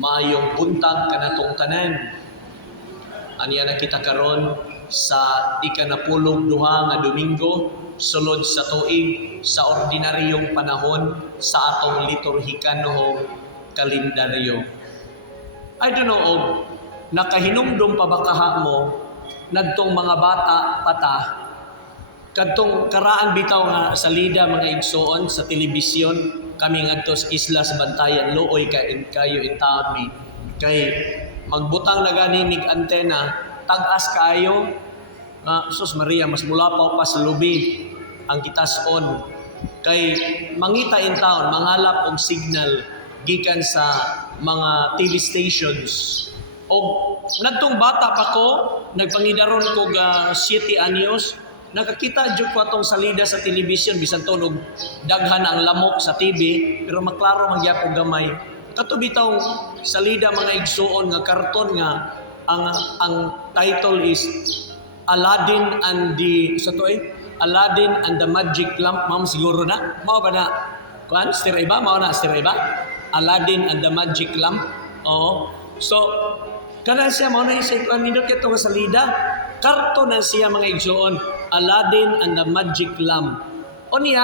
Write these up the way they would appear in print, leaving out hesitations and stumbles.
Maayong buntag kanatong tanan. Aniya na kita karon sa ikanapulong duha nga Domingo sulod sa tuig sa ordinaryong panahon sa atong liturhikanhong kalendaryo. I don't know og nakahinumdum pa ba kaha mo nagtong mga bata pata kadtong karaan bitaw nga salida mga igsoon sa telebisyon kami ngadto sa isla sa Bantayan luoy kayo intami kay magbutang na ganinig antena tag-as kayo sus Maria mas mulapaw pa sa lubi ang gitas-on kay mangita in town mangalap og signal gikan sa mga TV stations og ngadtong bata pa ko nagpangidaron ko 7 anyos. Nakakita jud ko atong salida sa telebisyon bisan tunog daghan ang lamok sa TV pero maklaro man gyapon gamay. Kato bitaw salida mga igsuon nga karton nga ang title is Aladdin and the Magic Lamp. Mao siguro na. Mao ba na? Kuan stireba mao na stireba. Aladdin and the Magic Lamp. Oh. So kana siya mao na siya kuan nindot kato nga salida. Karton na siya mga igsuon. Aladdin and the Magic Lamp. O niya,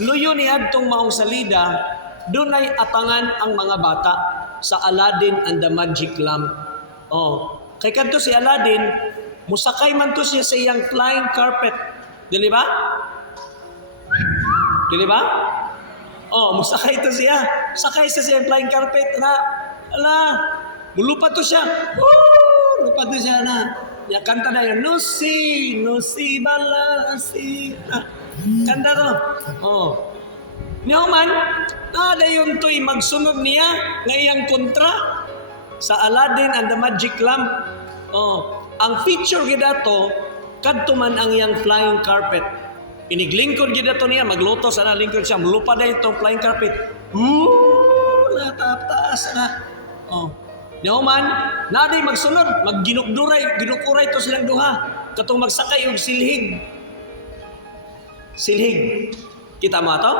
luyo ni adtong maong salida, dunay atangan ang mga bata sa Aladdin and the Magic Lamp. Oh, kay kadto si Aladdin, musakay man to siya sa iyang flying carpet. Dili ba? Dili ba? Oh, musakay to siya. Sakay sa siyang flying carpet na. Ala, mulupad to siya. Lupad to siya na. Ya kanta na yun, no si balasi. Kanta to. Oh. Niyo man, ada yun to'y magsunod niya ngayang kontra sa Aladdin and the Magic Lamp. Oh. Ang feature gida to, kadto man ang iyang flying carpet. Iniglingkod gida to niya, magluto sana lingkod siya, mulupad na itong flying carpet. Nataptaas na. Oh. Niyo man, naday magsunod, ginukuray to silang duha. Katong magsakay og silhig. Silhig. Kita mo to?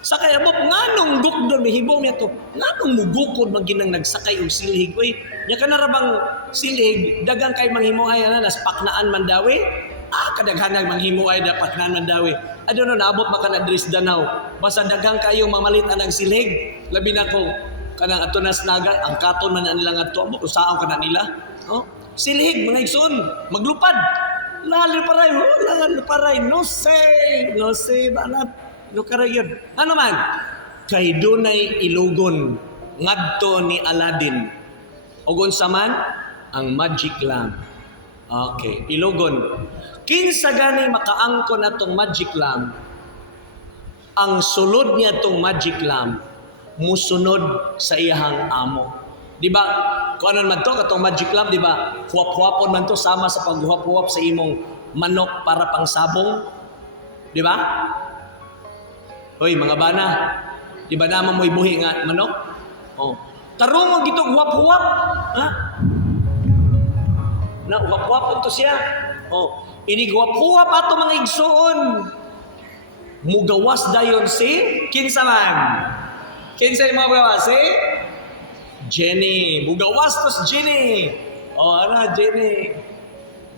Sakay abot, nganong gukdon, may hibong niya to. Nganong mugukod maginang nagsakay og silhig. Uy, niya ka na rabang silhig, dagang kay manghimuay na, nas paknaan man dawi. Kadaghanag manghimuay na paknaan man dawi. I don't know, naabot ba ka na Dris Danaw? Basta dagang kayo mamalit ang silhig. Labi na ko. Kanang ato nas naga ang katon man na nila ngadto amo usaon kana nila silhig mga igsoon maglupad lalo paray no say balat no karayod ano man kay dunay ilugon ngadto ni Aladdin ug unsa man ang Magic Lamp. Okay, ilugon kinsa gani makaangkon atong Magic Lamp. Ang sulod niya tong Magic Lamp musunod sa iyahang amo. Di ba? Kung ano man to, katong Magic Lamp, di ba? Huwap-huwapon man to, sama sa paghuwap-huwap sa imong manok para pang sabong. Di ba? Hoy, mga bana, di ba naman mo ibuhi nga manok? Oh. Tarong mo gito, huwap-huwap. Ha? Na, huwap-huwap to siya. Oh. Inighuwap-huwap ato mga igsoon. Mugawas dayon si kinsaman. Kinsay mga bawas Jenny. Bugawas to si Jenny. Jenny.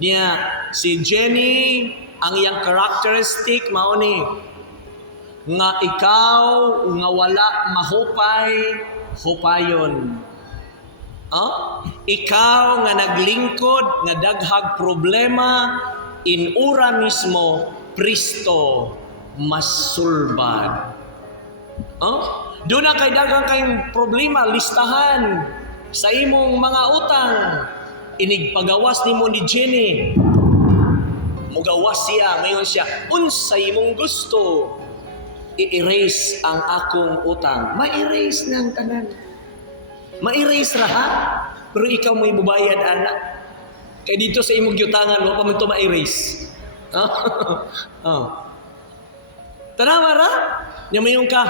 Niya, si Jenny, ang iyang characteristic, mauni. Nga ikaw, nga wala mahupay, hupayon. Ikaw nga naglingkod, nga daghag problema, inura mismo, Pristo, masulbad. Doon na kay dagang kayong problema, listahan sa imong mga utang. Inigpagawas ni mo ni Jenny. Mugawas siya, ngayon siya, unsay imong gusto. I-erase ang akong utang. Ma-erase ng tanan. Ma-erase ra ha? Pero ikaw mo ibubayad, anak. Kaya dito sa imong yutangan, wala pa man ito ma-erase. Tanawa ra? Nyamayong ka,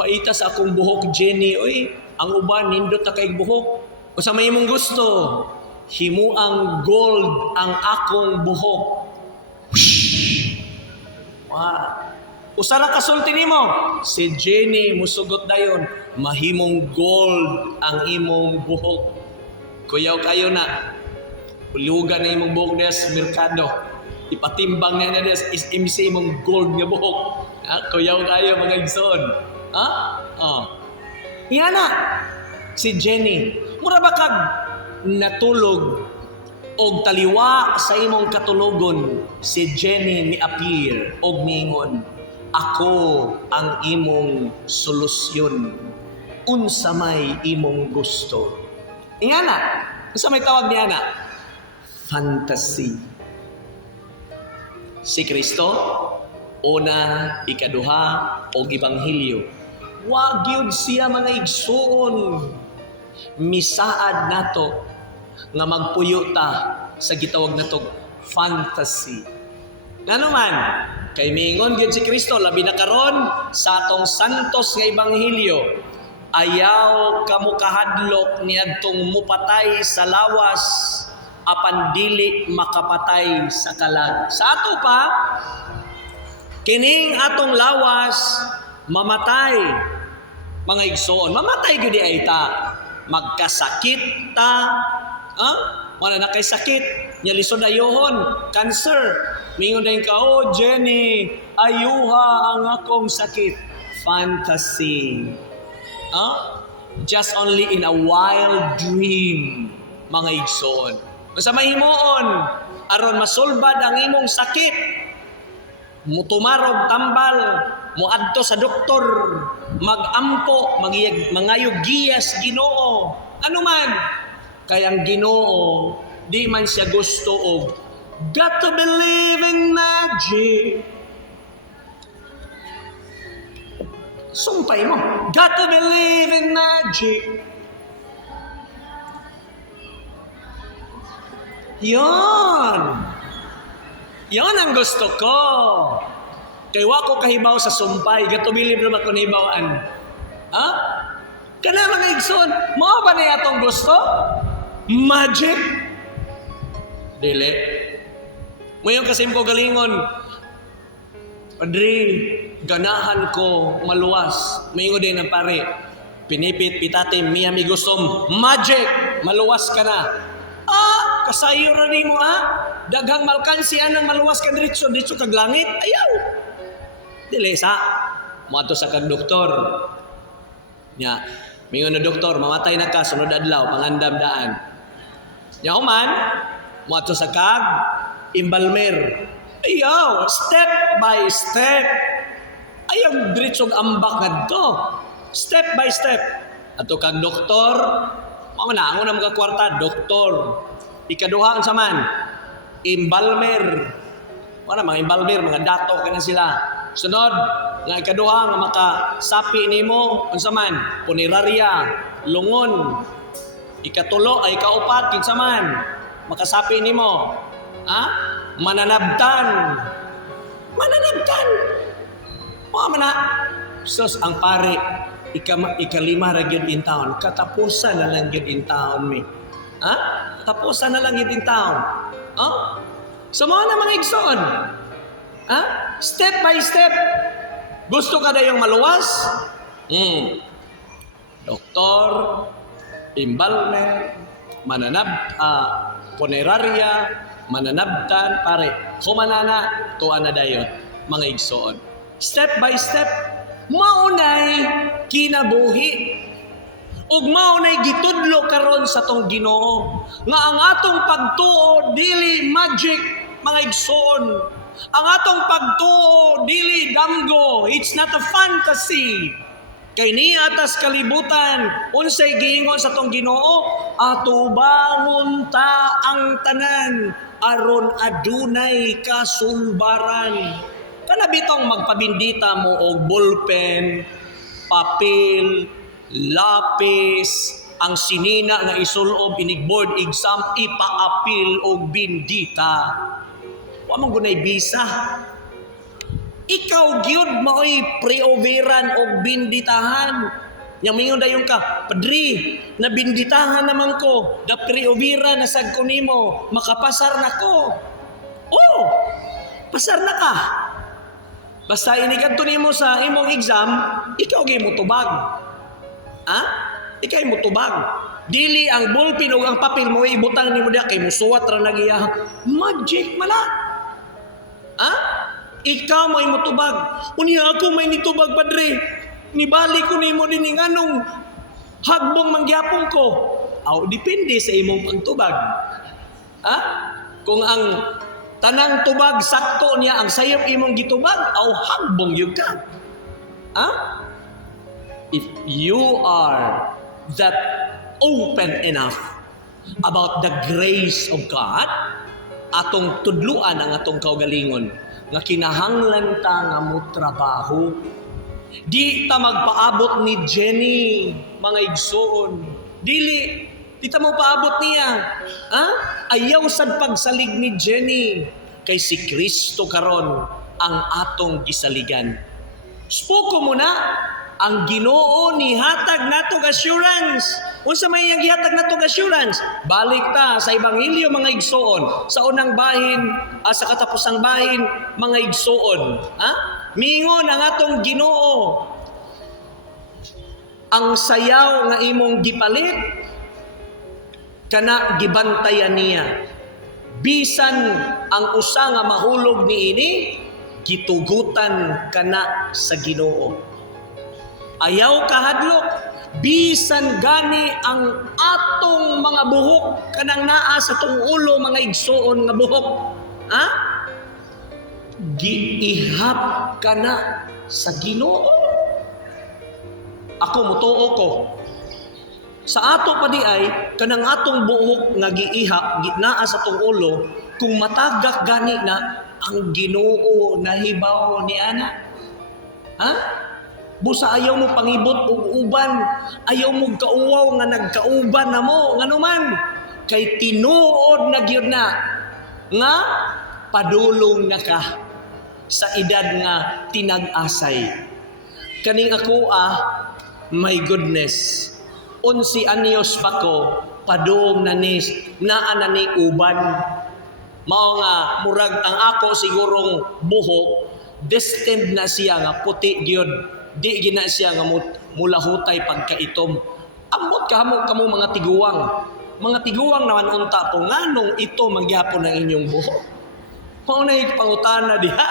paita sa akong buhok, Jenny. Oy, ang uban, nindot na kay buhok. O sa may mong gusto, himu ang gold ang akong buhok. Wow. Usara kasulti nimo, si Jenny musugot dayon, mahimong gold ang imong buhok. Kuyaw kayo na, ulugan na imong buhok niya sa merkado. Ipatimbang na niya is imsi imong gold nga buhok. Kuyaw kayo mga igsoon. Yan na, si Jenny. Mura ba kag natulog og taliwa sa imong katulogon, si Jenny mi-appear og mingon, ako ang imong solusyon. Unsa may imong gusto. Ingana, unsa may tawag niya na? Fantasy. Si Kristo, una, ikaduha, o Ebanghelyo. Wa gyud siya mga igsoon. Misaad nato nga magpuyo ta sa gitawag natong fantasy. Ngano man, kay mingon gyud si Kristo labi na karon sa atong santos nga Ebanghelyo, ayaw kamo kahadlok niadtong mupatay sa lawas apan dili makapatay sa kalag. Sa ato pa, kining atong lawas mamatay. Mga igsoon, mamatay gyud ay ta. Magkasakit ta, wala na kay sakit, nya lisod ayohon, cancer. Mingon din ka, oh Jenny, ayuha ang akong sakit. Fantasy. Just only in a wild dream, mga igsoon. Sa mahimoon, aron masulbad ang imong sakit, mutumarog tambal, muadto sa doktor, magampo, mangayog giyas Ginoo. Ano man, kay ang Ginoo di man siya gusto og got to believe in magic. Sumpay mo, got to believe in magic. Yon ang gusto ko. Kay wa ko kahibaw sa sumpay, gatubilib naman ko nahibawaan. Kana mga igsoon, mao ba na atong gusto? Magic? Dili. Ngayon kasi ko galingon, Padre, ganahan ko maluwas. Mayingo din ang pare, pinipit, pitatim, miyami gustom, magic, maluwas ka na. Kasayo rin mo daghang malkansian ng maluwas ka diretso kag langit, ayaw. Dili sa moadto sa kag doktor nya mingon na doktor mamatay na ka sunod adlaw pangandam daan nya human moadto sa kag embalmer, ayaw step by step, ayaw diretso ambak ngadto, step by step ato kag doktor mao na ang unang mga kwarta doktor, ikaduha unsa man embalmer, wala mga embalmer mga dato kana sila. Sunod, nga ikaduha nga makasapi nimo unsa man, punerarya, lungon. Ikatulo ay kaupat kinsa man makasapi nimo, mananabtan. Mananabtan. Mga mana sus ang pare ikalima ra gyud in town, katapusan na lang gyud in town mi. Katapusan na lang gyud in town. So mga na mga igsoon. Step by step. Gusto ka na yung maluwas? Doktor, embalmer, punerarya, mananabtan, pare, kumanana, tuwa na dayon, mga igsoon. Step by step, maunay kinabuhi. Ug maunay gitudlo karon sa tong Ginoo nga ang atong pagtuo dili magic, mga igsoon. Ang atong pagtuo dili damgo, it's not a fantasy. Kay ni atas kalibutan unsay giingon sa tong Ginoo, atubangon ta ang tanan aron adunay kasulbaran. Kana bitong magpabindita mo og ballpen, papel, lapis, ang sinina nga isulob inig board exam ipaapil og bindita. Wa man gunay bisa. Ikaw gyud maoy pre-overan og binditahan. Yang mingon dayon ka, Padri, nabinditahan naman ko, da pre-overan na sad ko nimo, makapasar na ko. Oh, pasar na ka. Basta inigadto nimo sa imong exam, ikaw gyud mo tubag. Ha? Ikaw mo tubag. Dili ang ballpen o ang papel mo ibutang nimo diha kay musuwat ra nagiya. Magic mala. Ha? Ikaw may mutubag. Unya ako may nitubag padre. Nibalik ko nimo din ng anong hagbong mangyapon ko. Aw depende sa imong pagtubag. Ha? Kung ang tanang tubag sakto niya ang sayop imong gitubag, aw hagbong yun ka. Ha? If you are that open enough about the grace of God, atong tudluan ang atong kaugalingon, nga kinahanglan ta nga mo trabaho. Di ta magpaabot ni Jenny, mga igsoon. Di ta mo paabot niya. Ha? Ayaw sad pagsalig ni Jenny. Kay si Kristo karon ang atong gisaligan. Spoko mo na, ang Ginoo ni hatag natong assurance. Unsa may yang gihatag natong assurance? Balik ta sa ebanghelyo mga igsoon, sa unang bahin, sa katapusang bahin mga igsoon. Ha? Mingon ang atong Ginoo. Ang sayaw nga imong gipalit kana gibantayan niya. Bisan ang usa nga mahulog niini, gitugutan kana sa Ginoo. Ayaw kahadlok, bisan gani ang atong mga buhok kanang naa sa tong ulo mga igsoon nga buhok. Ha? Giihap kana sa Ginoo. Ako mutuo ko. Sa ato pa di ay kanang atong buhok nga giihap naa sa tong ulo, kung matagak gani na ang Ginoo nahibaw ni ana. Ha? Busa ayaw mo pangibot og uban, ayaw mo kauwaw nga nagkauban na mo, nganuman kay tinuod na gyud na nga padulong na ka sa edad nga tinag-asay. Kaning ako my goodness, 11 anyos pa ko, padung na ni naa na ni uban. Mao nga murag ang ako sigurong buhok destined na siya nga puti gyud. Di gina siya nga mulahutay pagkaitom. Ambot kamo mga tiguwang. Mga tiguwang naman unta po nganong ito magyapon ng inyong buhok. Mao na pangutana diha.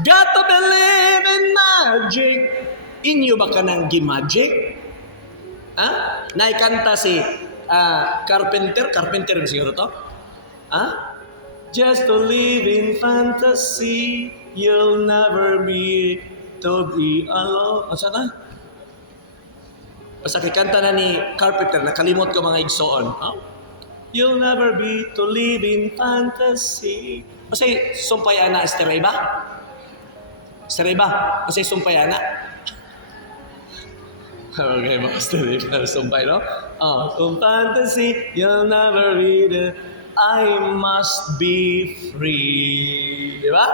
Got to believe in magic. Inyo ba kanang gi-magic? Ha? Naikanta si Carpenter siguro to? Ha? Just to live in fantasy, you'll never be to be alone. Asa na? Basta kanta na ni Carpenter, nakalimot ko mga igsoon. Huh? You'll never be to live in fantasy. Basta sumpay ana, esteray ba? Esteray ba? Basta sumpay ana. Okay, mga esteray ba? Sumpay, no? So fantasy, you'll never be the I must be free. Di ba?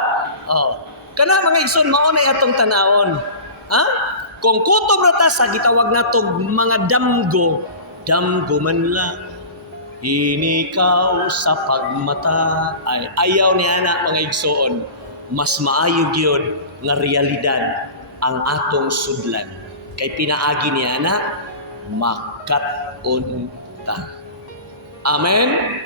Kana mga igsoon mao na atong tanawon. Ha? Kung kutob ra ta sa gitawag natog mga damgo man lang inikaw sa pagmata ay ayaw ni ana mga igsoon. Mas maayo gyud nga realidad ang atong sudlan. Kay pinaagi ni ana makat-on ta. Amen.